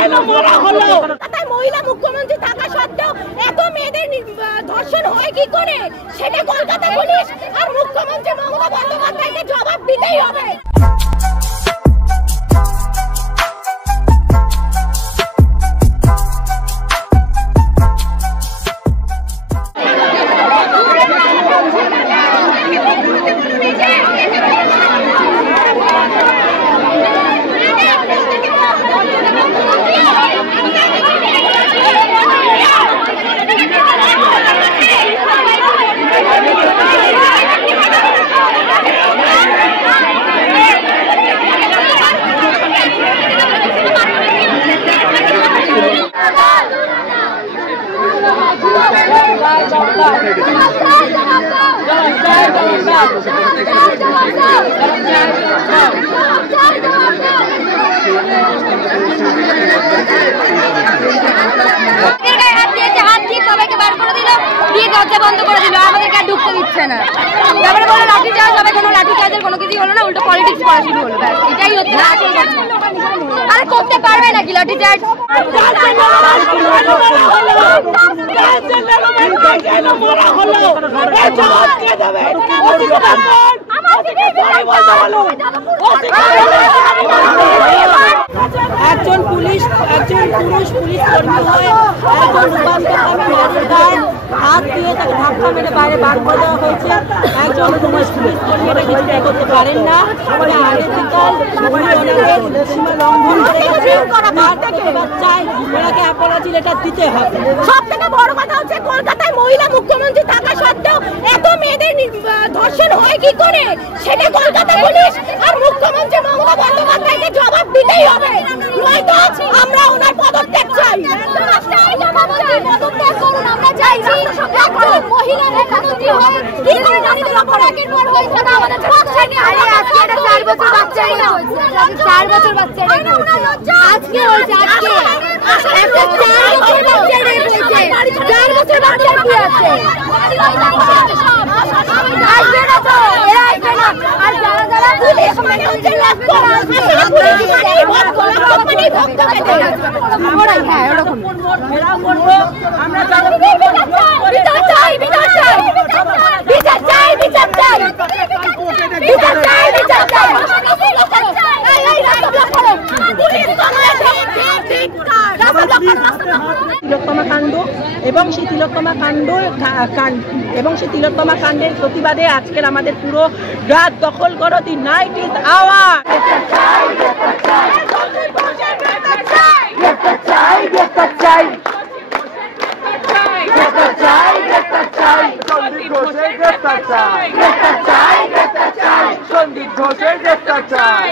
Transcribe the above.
কেন মারা হলো? মহিলা মুখ্যমন্ত্রী থাকা সত্ত্বেও এত মেয়েদের ধর্ষণ হয় কি করে? সেটা কলকাতা পুলিশ আর মুখ্যমন্ত্রী মমতা বন্দ্যোপাধ্যায়কে জবাব দিতেই হবে। বন্ধ করে দিল, আমাদেরকে আর ঢুকতে দিচ্ছে না। তারপরে বলে লাঠি চার্জ হবে, কোনো লাঠি চার্জের কোনো কিছু হলো না, উল্টো পলিটিক্স করা শুরু হলো। ব্যাস এটাই হচ্ছে আসল কথা। আরে করতে পারবে নাকি লাঠি চার্জ? একজন পুরুষ পুলিশ কর্মী হয়ে একজন রূপান্তর হাত দিয়ে তাকে ধাক্কা মেরে বাইরে বার করে দেওয়া হয়েছে। একজন পুলিশ কর্মী এটা কিছুটাই করতে পারেন না। সীমা লঙ্ঘন করে গেছে। চাই ওনাকে অ্যাপোলজি লেটার দিতে হবে। সব থেকে বড় কথা হচ্ছে কলকাতায় মহিলা মুখ্যমন্ত্রী থাকা সত্ত্বেও এত মেয়েদের ধর্ষণ হয় কি করে? সেটা কলকাতা পুলিশ আর মুখ্যমন্ত্রী মমতা বন্দ্যোপাধ্যায়কে জবাব দিতেই হবে। নয়তো আমরা ওনার পদত্যাগ চাই। পদত্যাগ করুন, আমরা চাইছি মহিলা মুখ্যমন্ত্রী হয় কি করে নারীদের উপর একের পর হয়ে থাকা আমাদের পক্ষে নিয়ে। আরে আজকে এটা 4 বছর বাচ্চাই না, 4 বছর বাচ্চা আজকে হয়েছে। আজকে একটা 4 বছর বাচ্চা রেপ হয়েছে। 4 বছর বাচ্চা কি আছে? আসবে না তো, এরা আসবে না। আর যারা যারা পুলিশ মানে হচ্ছে লক্ষ্য, হ্যাঁ এরকম ঘেরাও করবো আমরা। বিচার চাই, বিচার চাই, বিচার চাই, বিচার চাই, বিচার চাই, বিচার চাই। তিলোত্তমা কাণ্ড এবং সেই তিলোত্তমা কাণ্ডের প্রতিবাদে আজকের আমাদের পুরো রাত দখল করো। The night is ours. Sandip ঘোষের গ্রেফতার চাই।